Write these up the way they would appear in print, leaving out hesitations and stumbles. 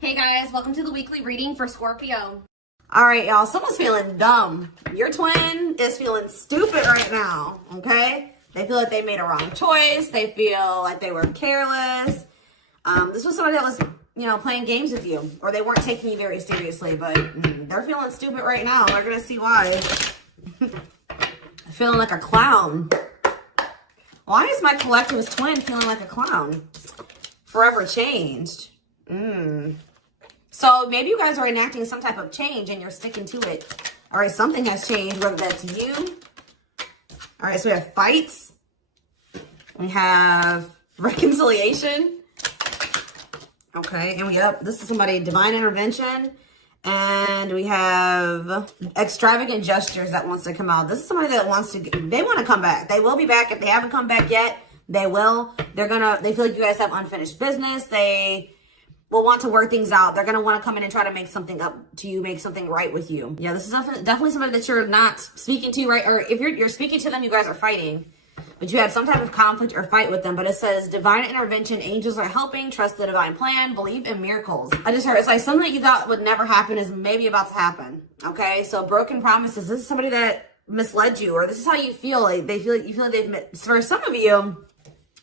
Hey guys, welcome to the weekly reading for Scorpio. All right, y'all, someone's feeling dumb. Your twin is feeling stupid right now, okay? They feel like they made a wrong choice. They feel like they were careless. This was somebody that was, playing games with you, or they weren't taking you very seriously, but they're feeling stupid right now. They're going to see why. Feeling like a clown. Why is my collective's twin feeling like a clown? Forever changed. So maybe you guys are enacting some type of change and you're sticking to it. All right, something has changed, whether that's you. All right, so we have fights. We have reconciliation. Okay, and this is somebody, divine intervention. And we have extravagant gestures that wants to come out. This is somebody that they want to come back. They will be back. If they haven't come back yet, they will. They feel like you guys have unfinished business. They will want to work things out. They're going to want to come in and try to make something up to you, make something right with you. Yeah, this is definitely somebody that you're not speaking to, right? Or if you're speaking to them, you guys are fighting. But you had some type of conflict or fight with them. But it says, divine intervention, angels are helping, trust the divine plan, believe in miracles. I just heard, it's like something that you thought would never happen is maybe about to happen. Okay, so broken promises. This is somebody that misled you, or this is how you feel. Like you feel like they've, for some of you,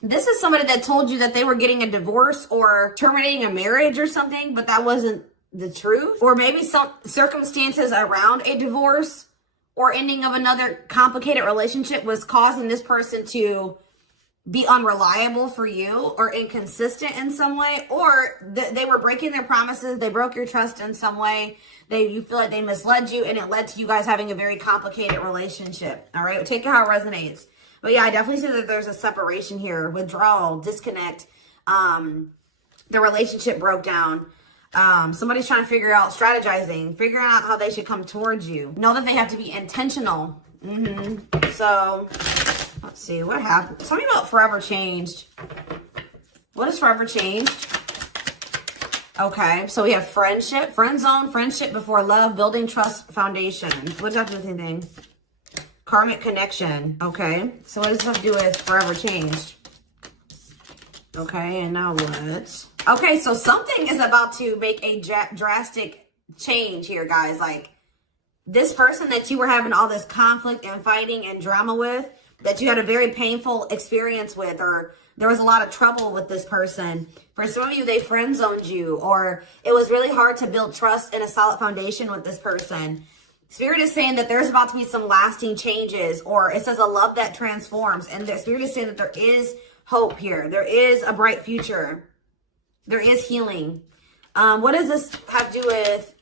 this is somebody that told you that they were getting a divorce or terminating a marriage or something, but that wasn't the truth. Or maybe some circumstances around a divorce or ending of another complicated relationship was causing this person to be unreliable for you or inconsistent in some way, or they were breaking their promises. They broke your trust in some way. You feel like they misled you, and it led to you guys having a very complicated relationship. All right, take it how it resonates. But yeah, I definitely see that there's a separation here, withdrawal, disconnect. The relationship broke down. Somebody's trying to figure out, strategizing, figuring out how they should come towards you. Know that they have to be intentional. So let's see what happened. Tell me about forever changed. What is forever changed? Okay, so we have friendship, friend zone, friendship before love, building trust foundation. What does that do with anything? Karmic connection. Okay, so what does this have to do with forever changed? Okay, and now what? Okay, so something is about to make a drastic change here, guys. Like, this person that you were having all this conflict and fighting and drama with, that you had a very painful experience with, or there was a lot of trouble with this person. For some of you, they friend zoned you, or it was really hard to build trust and a solid foundation with this person. Spirit is saying that there's about to be some lasting changes, or it says a love that transforms. And the Spirit is saying that there is hope here. There is a bright future. There is healing. What does this have to do with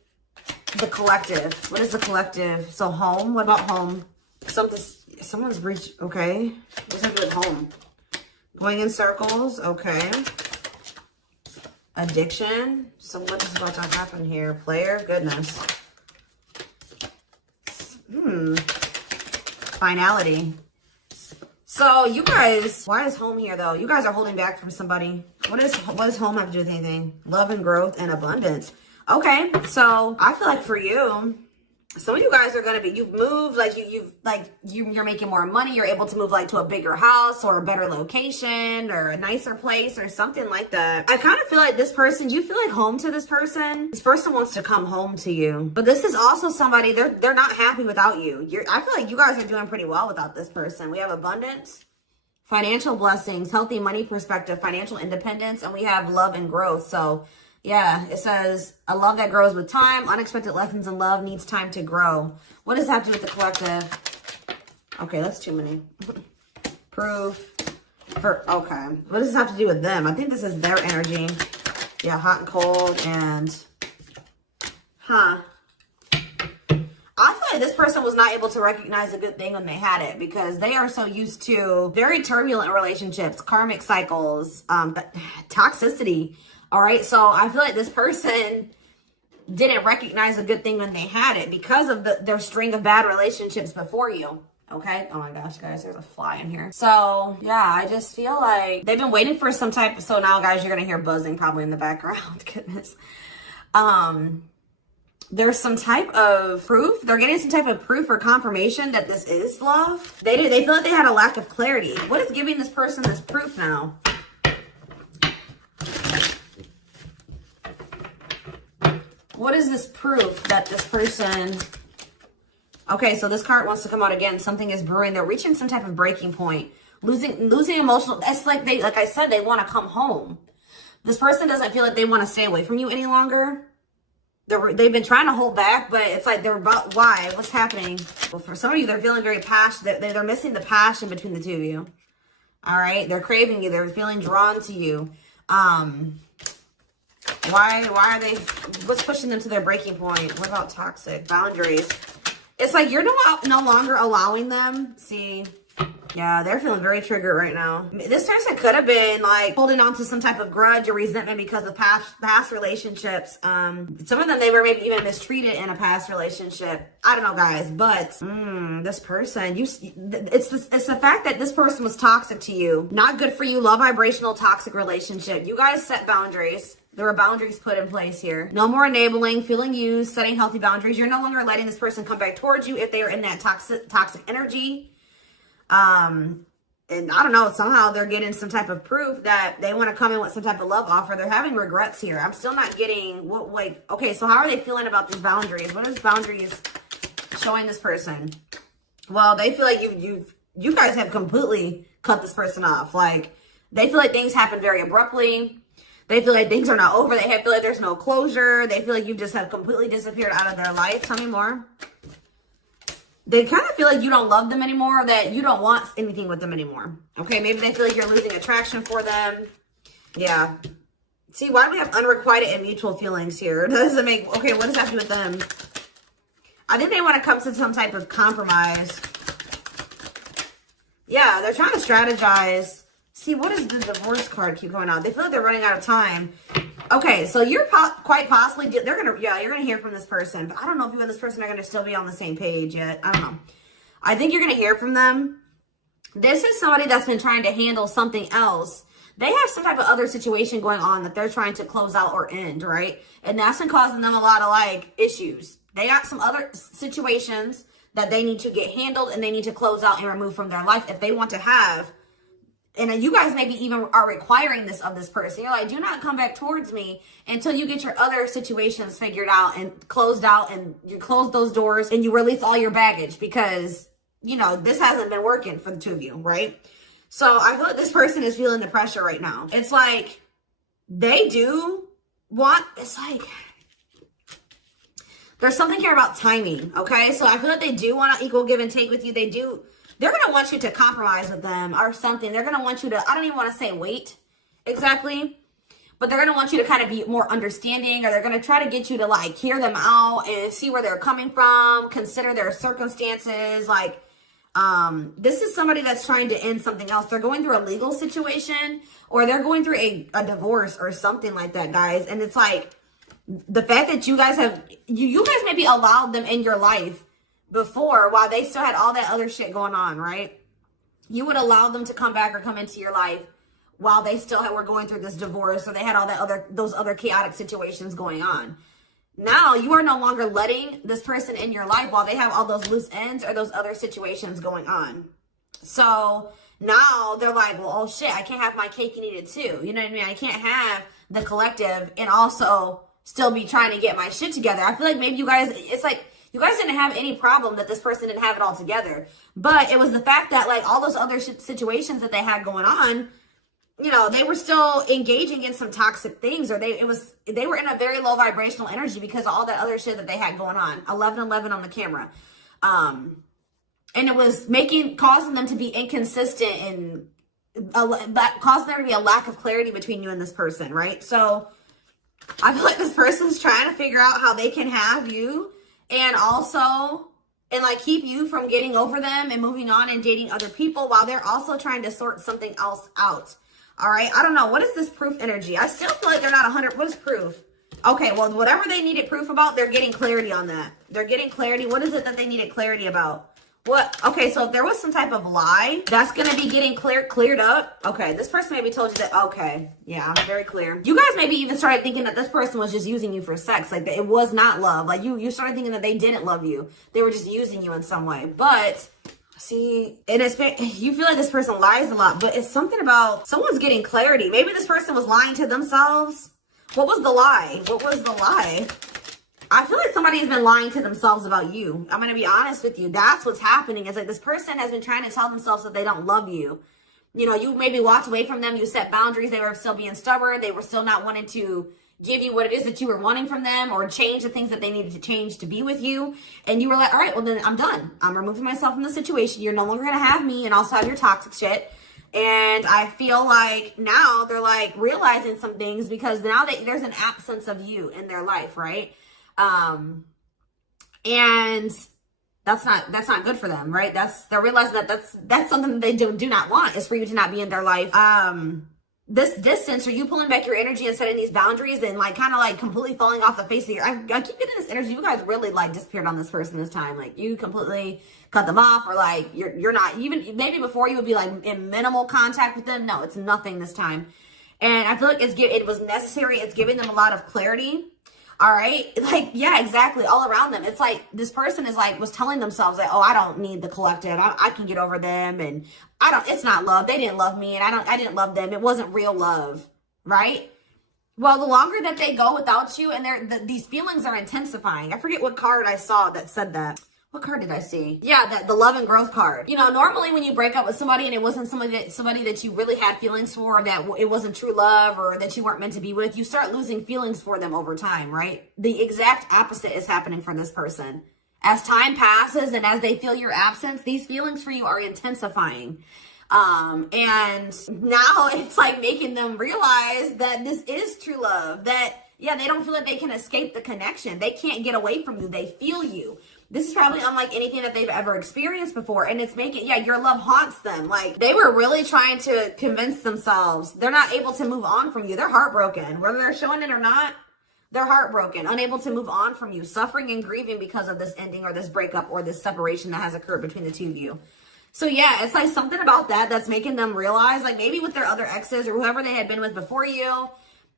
the collective? What is the collective? So home, what about home? Someone's reached, okay. What does that have to do with home? Going in circles, okay. Addiction. So what is about to happen here? Player, goodness. Finality. So you guys, why is home here though? You guys are holding back from somebody. What does home have to do with anything? Love and growth and abundance. Okay, so I feel like for you, some of you guys are gonna be, you've moved, like you're making more money. You're able to move like to a bigger house or a better location or a nicer place or something like that. I kind of feel like this person, do you feel like home to this person? This person wants to come home to you, but this is also somebody, they're not happy without you. I feel like you guys are doing pretty well without this person. We have abundance, financial blessings, healthy money perspective, financial independence, and we have love and growth. So yeah, it says a love that grows with time. Unexpected lessons in love needs time to grow. What does that have to do with the collective? Okay, that's too many. Proof. Okay. What does this have to do with them? I think this is their energy. Yeah, hot and cold and... I feel like this person was not able to recognize a good thing when they had it, because they are so used to very turbulent relationships, karmic cycles, toxicity. All right, so I feel like this person didn't recognize a good thing when they had it because of their string of bad relationships before you. Okay. Oh my gosh, guys, there's a fly in here. So yeah, I just feel like they've been waiting for some type of, so now guys, you're gonna hear buzzing probably in the background. Goodness. There's some type of proof. They're getting some type of proof or confirmation that this is love. They feel like they had a lack of clarity. What is giving this person this proof now? What is this proof that this person... Okay, so this card wants to come out again. Something is brewing. They're reaching some type of breaking point. Losing emotional... It's like like I said, they want to come home. This person doesn't feel like they want to stay away from you any longer. They've been trying to hold back, but it's like they're about... Why? What's happening? Well, for some of you, they're feeling very passionate. They're missing the passion between the two of you. All right? They're craving you. They're feeling drawn to you. Why are they... What's pushing them to their breaking point? What about toxic boundaries? It's like you're no longer allowing them. See, yeah, they're feeling very triggered right now. This person could have been like holding on to some type of grudge or resentment because of past relationships. Some of them, they were maybe even mistreated in a past relationship. I don't know, guys, but this person, it's the fact that this person was toxic to you. Not good for you. Low vibrational toxic relationship. You guys set boundaries. There were boundaries put in place here. No more enabling, feeling used, setting healthy boundaries. You're no longer letting this person come back towards you if they are in that toxic energy. And I don't know, somehow they're getting some type of proof that they want to come in with some type of love offer. They're having regrets here. I'm still not getting okay, so how are they feeling about these boundaries? What is boundaries showing this person? Well, they feel like you guys have completely cut this person off. Like, they feel like things happen very abruptly. They feel like things are not over. They feel like there's no closure. They feel like you just have completely disappeared out of their life. Tell me more. They kind of feel like you don't love them anymore, or that you don't want anything with them anymore. Okay, maybe they feel like you're losing attraction for them. Yeah. See, why do we have unrequited and mutual feelings here? Doesn't make... Okay, what does that do with them? I think they want to come to some type of compromise. Yeah, they're trying to strategize. See, what does the divorce card keep going on? They feel like they're running out of time. Okay, so you're quite possibly... you're going to hear from this person. But I don't know if you and this person are going to still be on the same page yet. I don't know. I think you're going to hear from them. This is somebody that's been trying to handle something else. They have some type of other situation going on that they're trying to close out or end, right? And that's been causing them a lot of, like, issues. They got some other situations that they need to get handled and they need to close out and remove from their life if they want to have... And you guys maybe even are requiring this of this person. You're like, do not come back towards me until you get your other situations figured out and closed out, and you close those doors and you release all your baggage because, you know, this hasn't been working for the two of you, right? So I feel like this person is feeling the pressure right now. It's like they do want, it's like, there's something here about timing, okay? So I feel like they do want to equal give and take with you. They're going to want you to compromise with them or something. They're going to want you to, I don't even want to say wait exactly, but they're going to want you to kind of be more understanding, or they're going to try to get you to like hear them out and see where they're coming from, consider their circumstances. Like, this is somebody that's trying to end something else. They're going through a legal situation, or they're going through a divorce or something like that, guys. And it's like the fact that you guys have, you guys maybe allowed them in your life before, while they still had all that other shit going on, right? You would allow them to come back or come into your life while they still were going through this divorce, or they had all those other chaotic situations going on. Now you are no longer letting this person in your life while they have all those loose ends or those other situations going on. So now they're like, well, oh shit, I can't have my cake and eat it too. You know what I mean? I can't have the collective and also still be trying to get my shit together. I feel like maybe you guys, it's like, you guys didn't have any problem that this person didn't have it all together. But it was the fact that, like, all those other situations that they had going on, you know, they were still engaging in some toxic things, or they were in a very low vibrational energy because of all that other shit that they had going on. 1111 on the camera. And it was causing them to be inconsistent, and causing there to be a lack of clarity between you and this person, right? So I feel like this person's trying to figure out how they can have you and also, like, keep you from getting over them and moving on and dating other people, while they're also trying to sort something else out. All right. I don't know. What is this proof energy? I still feel like they're not 100. What is proof? Okay. Well, whatever they needed proof about, they're getting clarity on that. They're getting clarity. What is it that they needed clarity about? What? Okay. So if there was some type of lie, that's going to be getting cleared up. Okay. This person maybe told you that. Okay. Yeah. Very clear. You guys maybe even started thinking that this person was just using you for sex. Like, it was not love. Like, you started thinking that they didn't love you. They were just using you in some way. But see, you feel like this person lies a lot, but it's something about someone's getting clarity. Maybe this person was lying to themselves. What was the lie? What was the lie? I feel like somebody has been lying to themselves about you. I'm going to be honest with you. That's what's happening. It's like this person has been trying to tell themselves that they don't love you. You know, you maybe walked away from them. You set boundaries. They were still being stubborn. They were still not wanting to give you what it is that you were wanting from them, or change the things that they needed to change to be with you. And you were like, all right, well then I'm done. I'm removing myself from the situation. You're no longer going to have me and also have your toxic shit. And I feel like now they're like realizing some things because now there's an absence of you in their life, right? And that's not good for them, right? They're realizing that that's something that they do not want, is for you to not be in their life. This distance, or you pulling back your energy and setting these boundaries and like kind of like completely falling off the face of your, I keep getting this energy. You guys really like disappeared on this person this time. Like you completely cut them off, or like you're not even, maybe before you would be like in minimal contact with them. No, it's nothing this time. And I feel like it was necessary. It's giving them a lot of clarity. All right. Like, yeah, exactly. All around them. It's like this person was telling themselves like, oh, I don't need the collective. I can get over them. And it's not love. They didn't love me. And I didn't love them. It wasn't real love. Right. Well, the longer that they go without you, and these feelings are intensifying. I forget what card I saw that said that. What card did I see? Yeah, the love and growth card. You know, normally when you break up with somebody and it wasn't somebody that you really had feelings for, that it wasn't true love, or that you weren't meant to be with, you start losing feelings for them over time, right? The exact opposite is happening for this person. As time passes and as they feel your absence, these feelings for you are intensifying. And now it's like making them realize that this is true love, that, yeah, they don't feel like they can escape the connection. They can't get away from you. They feel you. This is probably unlike anything that they've ever experienced before. And it's making, yeah, your love haunts them. Like they were really trying to convince themselves they're not able to move on from you. They're heartbroken, whether they're showing it or not. They're heartbroken, unable to move on from you, suffering and grieving because of this ending or this breakup or this separation that has occurred between the two of you. So yeah, it's like something about that's making them realize, like maybe with their other exes or whoever they had been with before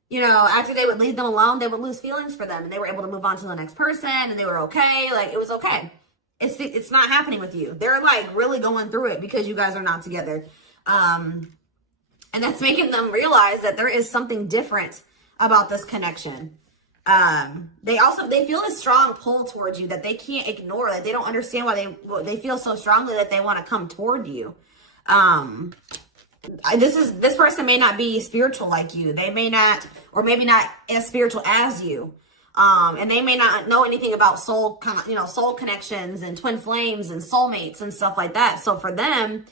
you know, after they would leave them alone, they would lose feelings for them, and they were able to move on to the next person, and they were okay. Like it was okay. It's not happening with you. They're like really going through it because you guys are not together. And that's making them realize that there is something different about this connection. They feel a strong pull towards you that they can't ignore. Like they don't understand why they feel so strongly that they want to come toward you. This person may not be spiritual like you. They may not, or maybe not as spiritual as you. And they may not know anything about soul connections and twin flames and soulmates and stuff like that. So for them,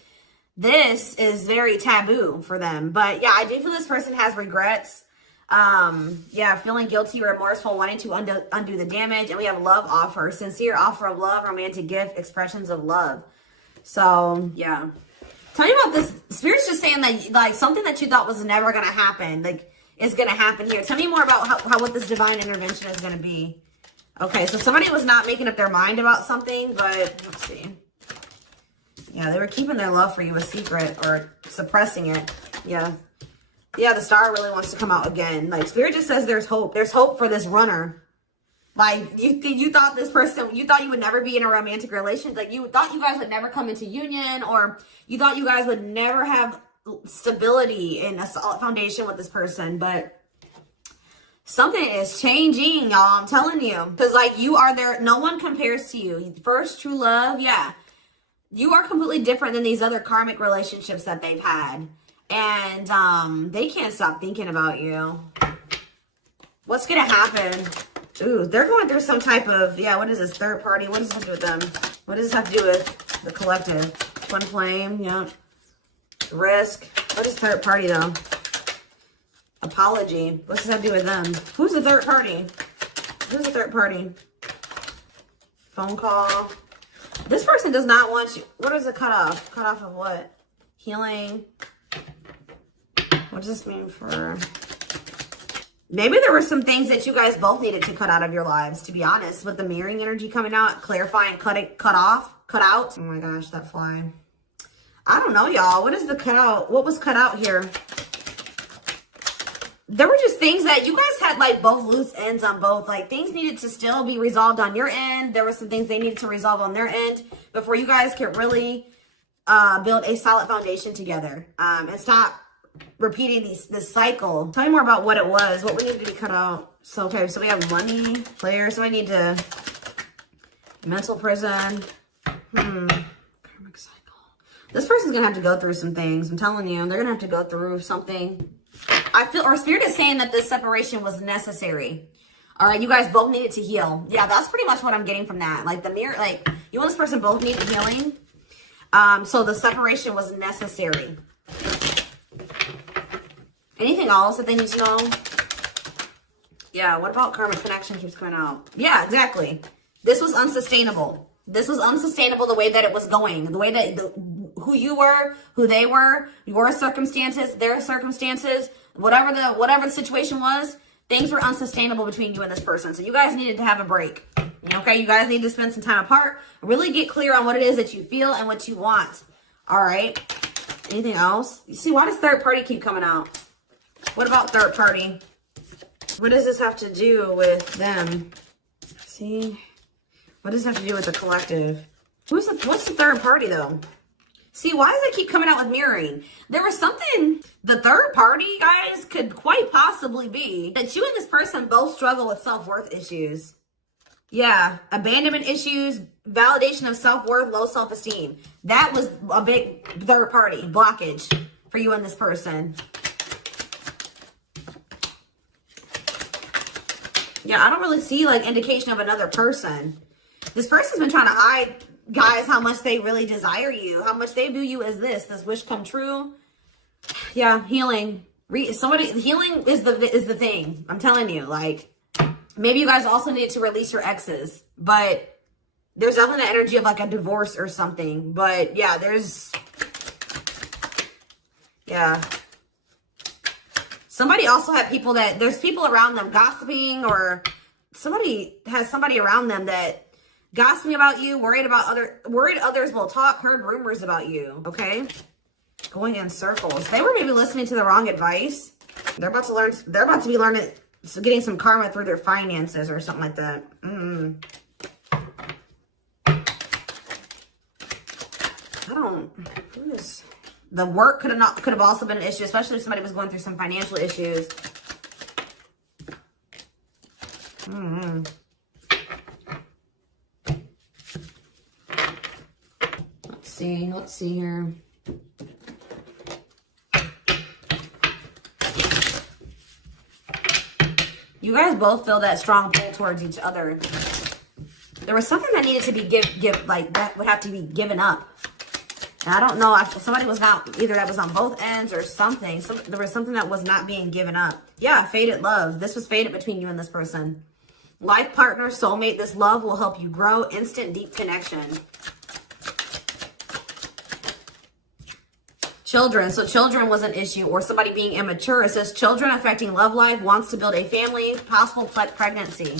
this is very taboo for them. But yeah, I do feel this person has regrets. Yeah, feeling guilty or remorseful, wanting to undo the damage. And we have love offer, sincere offer of love, romantic gift, expressions of love. So yeah. Tell me about this. Spirit's just saying that like something that you thought was never going to happen, like is going to happen here. Tell me more about how what this divine intervention is going to be. Okay, so somebody was not making up their mind about something, but let's see. Yeah, they were keeping their love for you a secret or suppressing it. Yeah. Yeah, the star really wants to come out again. Like Spirit just says there's hope. There's hope for this runner. Like you thought this person, you thought you would never be in a romantic relationship. Like you thought you guys would never come into union, or you thought you guys would never have stability and a solid foundation with this person. But something is changing, y'all. I'm telling you. Because like you are there. No one compares to you. First true love. Yeah. You are completely different than these other karmic relationships that they've had. And they can't stop thinking about you. What's going to happen? Ooh, they're going through some type of, yeah, what is this? Third party? What does this have to do with them? What does this have to do with the collective? Twin flame, yeah. Risk. What is third party, though? Apology. What does this have to do with them? Who's the third party? Who's the third party? Phone call. This person does not want you. What is a cutoff? Cutoff of what? Healing. What does this mean for... Maybe there were some things that you guys both needed to cut out of your lives, to be honest, with the mirroring energy coming out, clarifying, cut out. Oh my gosh, that fly. I don't know, y'all. What is the cut out? What was cut out here? There were just things that you guys had like both loose ends on both. Like things needed to still be resolved on your end. There were some things they needed to resolve on their end before you guys could really build a solid foundation together. And stop repeating this cycle. Tell me more about what it was, what we needed to be cut out. So, okay, so we have money, player, so I need to, mental prison. Karmic cycle. This person's going to have to go through some things. I'm telling you, they're going to have to go through something. I feel, our spirit is saying that this separation was necessary. All right, you guys both needed to heal. Yeah, that's pretty much what I'm getting from that. Like the mirror, like you and this person both needed healing. So the separation was necessary. Anything else that they need to know? Yeah, what about karmic connection keeps coming out? Yeah, exactly. This was unsustainable. This was unsustainable the way that it was going. The way that who you were, who they were, your circumstances, their circumstances, whatever the situation was, things were unsustainable between you and this person. So you guys needed to have a break. Okay, you guys need to spend some time apart. Really get clear on what it is that you feel and what you want. All right. Anything else? You see, why does third party keep coming out? What about third party? What does this have to do with them? See? What does this have to do with the collective? What's the third party, though? See, why does it keep coming out with mirroring? There was something, the third party, guys, could quite possibly be that you and this person both struggle with self-worth issues. Yeah, abandonment issues, validation of self-worth, low self-esteem. That was a big third party blockage for you and this person. Yeah, I don't really see like indication of another person. This person's been trying to hide, guys, how much they really desire you, how much they view you as this wish come true. Yeah, healing. Healing is the thing. I'm telling you, like, maybe you guys also need to release your exes, but there's definitely the energy of like a divorce or something. But yeah, somebody also had people there's people around them gossiping, or somebody has somebody around them that gossiping about you, worried others will talk, heard rumors about you. Okay. Going in circles. They were maybe listening to the wrong advice. They're about to be learning, getting some karma through their finances or something like that. The work could have also been an issue, especially if somebody was going through some financial issues. Let's see here. You guys both feel that strong pull towards each other. There was something that needed to be that would have to be given up. And I don't know if somebody was not, either that was on both ends or something. There was something that was not being given up. Yeah, fated love. This was fated between you and this person. Life partner, soulmate, this love will help you grow. Instant, deep connection. Children. So children was an issue, or somebody being immature. It says children affecting love life, wants to build a family, possible pregnancy.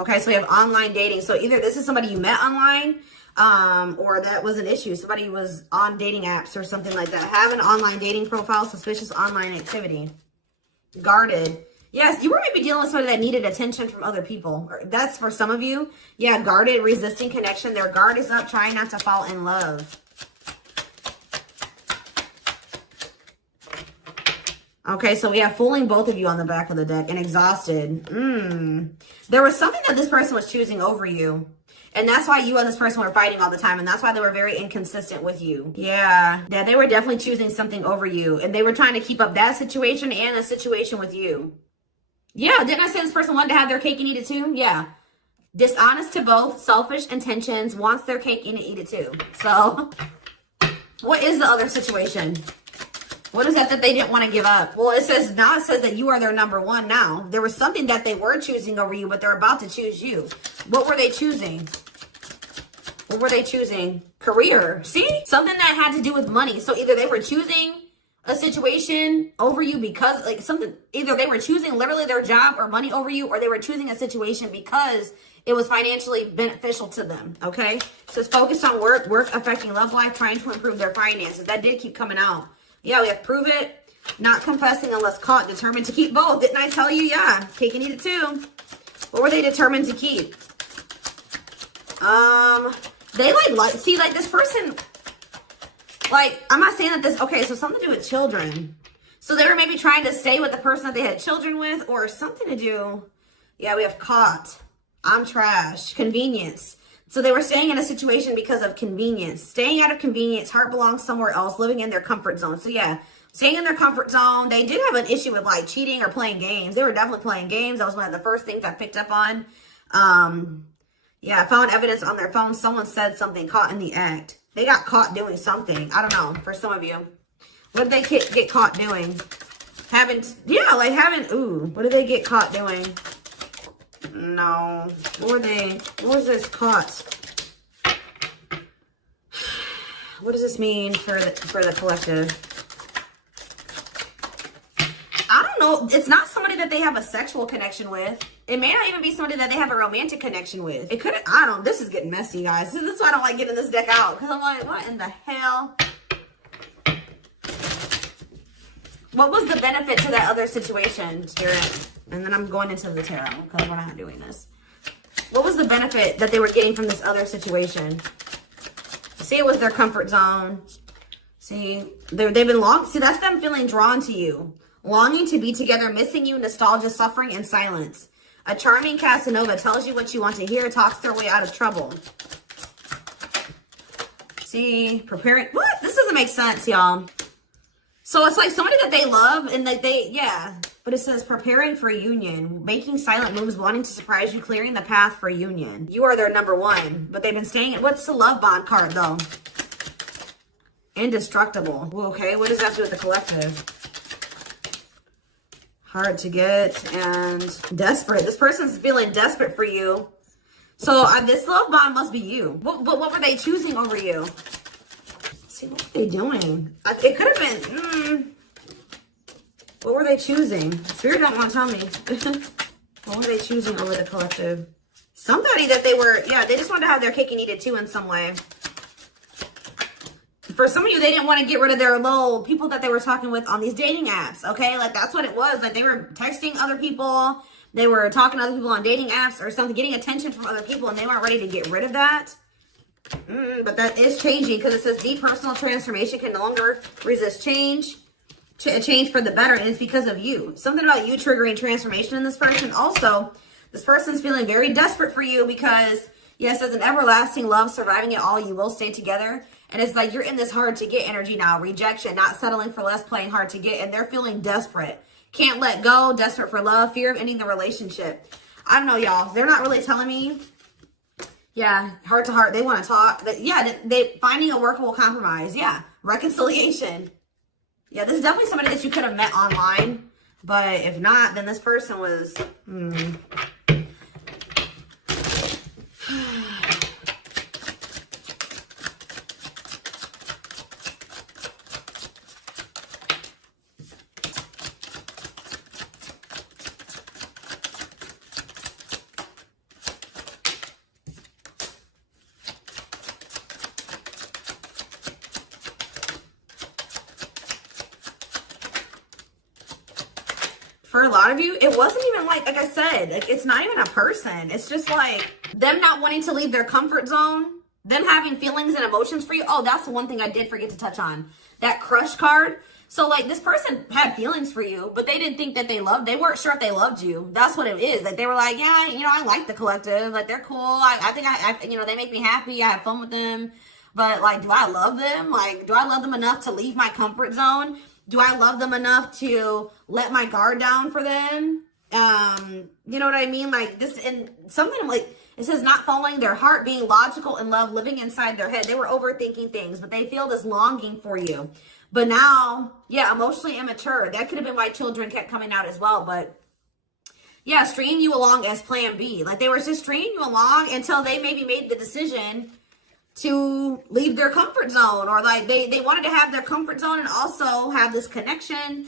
Okay, so we have online dating. So either this is somebody you met online, or that was an issue. Somebody was on dating apps or something like that. Have an online dating profile, suspicious online activity. Guarded. Yes, you were maybe dealing with somebody that needed attention from other people. That's for some of you. Yeah, guarded, resisting connection. Their guard is up, trying not to fall in love. Okay, so we have fooling both of you on the back of the deck and exhausted. There was something that this person was choosing over you. And that's why you and this person were fighting all the time. And that's why they were very inconsistent with you. Yeah, they were definitely choosing something over you. And they were trying to keep up that situation and a situation with you. Yeah, didn't I say this person wanted to have their cake and eat it too? Yeah. Dishonest to both, selfish intentions, wants their cake and eat it too. So, what is the other situation? What is that they didn't want to give up? Well, it says that you are their number one now. There was something that they were choosing over you, but they're about to choose you. What were they choosing? What were they choosing? Career. See? Something that had to do with money. So either they were choosing a situation over you because either they were choosing literally their job or money over you, or they were choosing a situation because it was financially beneficial to them. Okay? So it's focused on work affecting love life, trying to improve their finances. That did keep coming out. Yeah, we have prove it, not confessing unless caught, determined to keep both. Didn't I tell you? Yeah, cake and eat it too. What were they determined to keep? They see, this person, Like, I'm not saying that this, okay, so something to do with children. So they were maybe trying to stay with the person that they had children with, or something to do. Yeah, we have caught. I'm trash. Convenience. So they were staying in a situation because of convenience. Staying out of convenience. Heart belongs somewhere else. Living in their comfort zone. So yeah, staying in their comfort zone. They did have an issue with like cheating or playing games. They were definitely playing games. That was one of the first things I picked up on. Yeah, I found evidence on their phone. Someone said something, caught in the act. They got caught doing something. I don't know, for some of you. What did they get caught doing? Ooh, what did they get caught doing? No. What was this caught? What does this mean for the collective? I don't know. It's not somebody that they have a sexual connection with. It may not even be somebody that they have a romantic connection with. It could, I don't, this is getting messy, guys. This is why I don't like getting this deck out. Because I'm like, what in the hell? What was the benefit to that other situation, Spirit? And then I'm going into the tarot because we're not doing this. What was the benefit that they were getting from this other situation? See, it was their comfort zone. See, they've been see, that's them feeling drawn to you. Longing to be together, missing you, nostalgia, suffering, and silence. A charming Casanova tells you what you want to hear, talks their way out of trouble. See, preparing. What? This doesn't make sense, y'all. So it's like somebody that they love and that yeah. But it says preparing for a union, making silent moves, wanting to surprise you, clearing the path for union. You are their number one, but they've been staying. What's the love bond card though? Indestructible. Okay, what does that do with the collective? Hard to get and desperate. This person's feeling desperate for you. So this love bond must be you. But what were they choosing over you? Let's see, what were they doing? It could have been, what were they choosing? Spirit don't want to tell me. What were they choosing over the collective? Somebody that they were, yeah, they just wanted to have their cake and eat it too in some way. For some of you, they didn't want to get rid of their little people that they were talking with on these dating apps, okay? Like, that's what it was. Like, they were texting other people. They were talking to other people on dating apps or something, getting attention from other people, and they weren't ready to get rid of that. But that is changing because it says deep personal transformation can no longer resist change. A change for the better, and it's because of you. Something about you triggering transformation in this person. Also, this person's feeling very desperate for you because, yes, as an everlasting love, surviving it all, you will stay together. And it's like you're in this hard to get energy now. Rejection, not settling for less, playing hard to get. And they're feeling desperate. Can't let go, desperate for love, fear of ending the relationship. I don't know, y'all. They're not really telling me. Yeah, heart to heart. They want to talk. Yeah, they finding a workable compromise. Yeah, reconciliation. Yeah, this is definitely somebody that you could have met online. But if not, then this person was... For a lot of you, it wasn't even like I said, like it's not even a person. It's just like them not wanting to leave their comfort zone, them having feelings and emotions for you. Oh, that's the one thing I did forget to touch on. That crush card. So like this person had feelings for you, but they didn't think that they weren't sure if they loved you. That's what it is. Like they were like, yeah, you know, I like the collective. Like they're cool. I think I you know, they make me happy. I have fun with them. But like, do I love them? Like, do I love them enough to leave my comfort zone? Do I love them enough to let my guard down for them? You know what I mean? Like this, and something like, it says not following their heart, being logical in love, living inside their head. They were overthinking things, but they feel this longing for you. But now, yeah, emotionally immature. That could have been why children kept coming out as well. But yeah, stringing you along as plan B. Like they were just stringing you along until they maybe made the decision to leave their comfort zone, or like they wanted to have their comfort zone and also have this connection.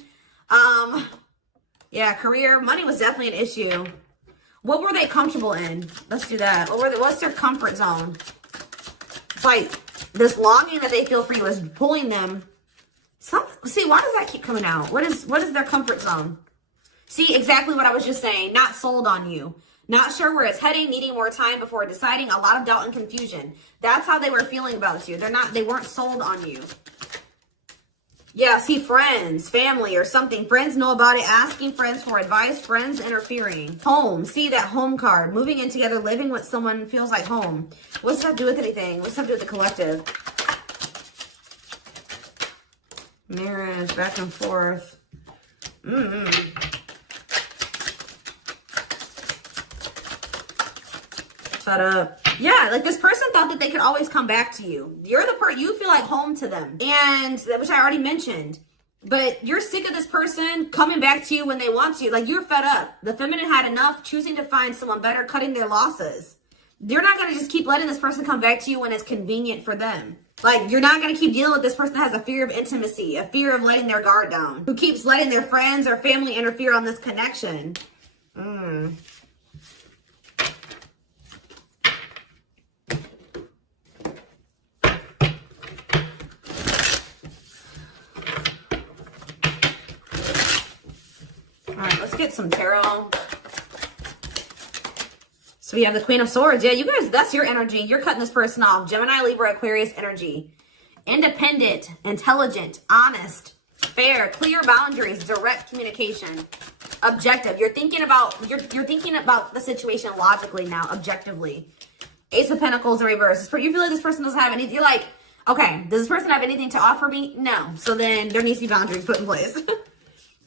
Yeah, career, money was definitely an issue. What were they comfortable in? Let's do that. What's their comfort zone? It's like this longing that they feel for you is pulling them. See, why does that keep coming out? What is their comfort zone? See, exactly what I was just saying. Not sold on you. Not sure where it's heading, needing more time before deciding, a lot of doubt and confusion. That's how they were feeling about you. They weren't sold on you. Yeah, see, friends, family or something. Friends know about it, asking friends for advice, friends interfering. Home, see that home card. Moving in together, living with someone feels like home. What's that have to do with anything? What's that have to do with the collective? Marriage, back and forth. Shut up. Yeah, like this person thought that they could always come back to you. You're the person, you feel like home to them. And, which I already mentioned. But you're sick of this person coming back to you when they want to. Like, you're fed up. The feminine had enough, choosing to find someone better, cutting their losses. You're not going to just keep letting this person come back to you when it's convenient for them. Like, you're not going to keep dealing with this person that has a fear of intimacy, a fear of letting their guard down, who keeps letting their friends or family interfere on this connection. All right, let's get some tarot. So we have the Queen of Swords. Yeah, you guys, that's your energy. You're cutting this person off. Gemini, Libra, Aquarius energy. Independent, intelligent, honest, fair, clear boundaries, direct communication, objective. You're thinking about the situation logically now, objectively. Ace of Pentacles in reverse. You feel like this person doesn't have anything. You're like, okay, does this person have anything to offer me? No. So then there needs to be boundaries put in place.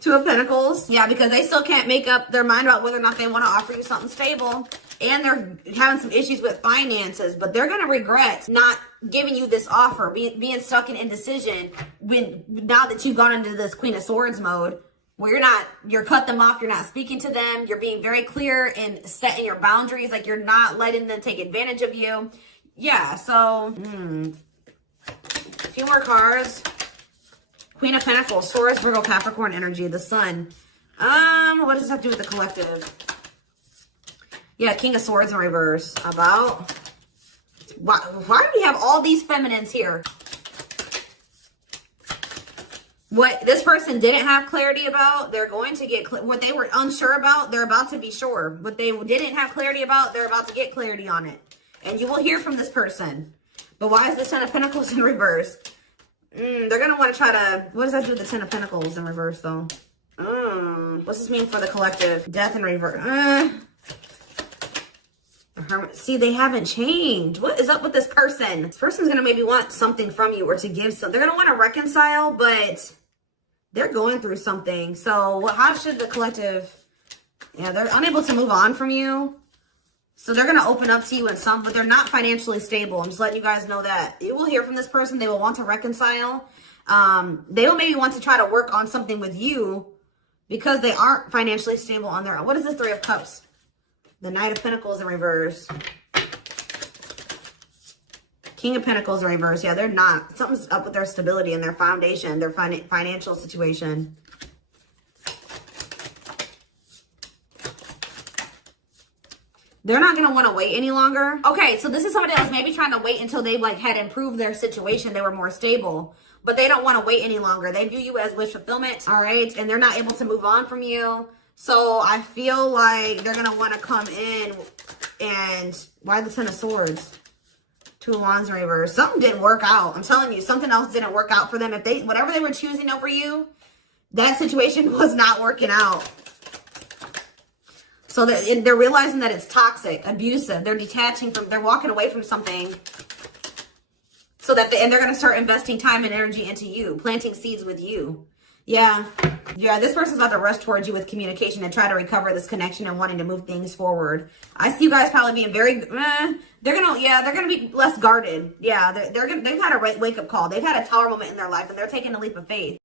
Two of Pentacles. Yeah, because they still can't make up their mind about whether or not they want to offer you something stable. And they're having some issues with finances, but they're going to regret not giving you this offer, being stuck in indecision now that you've gone into this Queen of Swords mode, where you're cut them off, you're not speaking to them, you're being very clear in setting your boundaries, like you're not letting them take advantage of you. Yeah, so, a few more cards. Queen of Pentacles, Taurus, Virgo, Capricorn energy, the Sun. What does this have to do with the collective? Yeah, King of Swords in reverse. About why do we have all these feminines here? What this person didn't have clarity about, they're going to get what they were unsure about, they're about to be sure. What they didn't have clarity about, they're about to get clarity on it. And you will hear from this person. But why is the Ten of Pentacles in reverse? They're going to want to try to... What does that do with the Ten of Pentacles in reverse, though? What's this mean for the collective? Death in reverse. See, they haven't changed. What is up with this person? This person's going to maybe want something from you or to give something. They're going to want to reconcile, but they're going through something. So how should the collective... Yeah, they're unable to move on from you. So they're going to open up to you in some, but they're not financially stable. I'm just letting you guys know that. You will hear from this person. They will want to reconcile. They will maybe want to try to work on something with you because they aren't financially stable on their own. What is the Three of Cups? The Knight of Pentacles in reverse. King of Pentacles in reverse. Yeah, they're not. Something's up with their stability and their foundation, their financial situation. They're not going to want to wait any longer. Okay, so this is somebody else maybe trying to wait until they had improved their situation. They were more stable. But they don't want to wait any longer. They view you as wish fulfillment. All right, and they're not able to move on from you. So I feel like they're going to want to come in and... Why the Ten of Swords? Two of Wands in reverse. Something didn't work out. I'm telling you, something else didn't work out for them. If whatever they were choosing over you, that situation was not working out. So they're realizing that it's toxic, abusive. They're detaching from... They're walking away from something. So that and they're going to start investing time and energy into you. Planting seeds with you. Yeah, this person's about to rush towards you with communication and try to recover this connection and wanting to move things forward. I see you guys probably being very, they're gonna be less guarded. Yeah, they've had a wake up call. They've had a tower moment in their life and they're taking a leap of faith.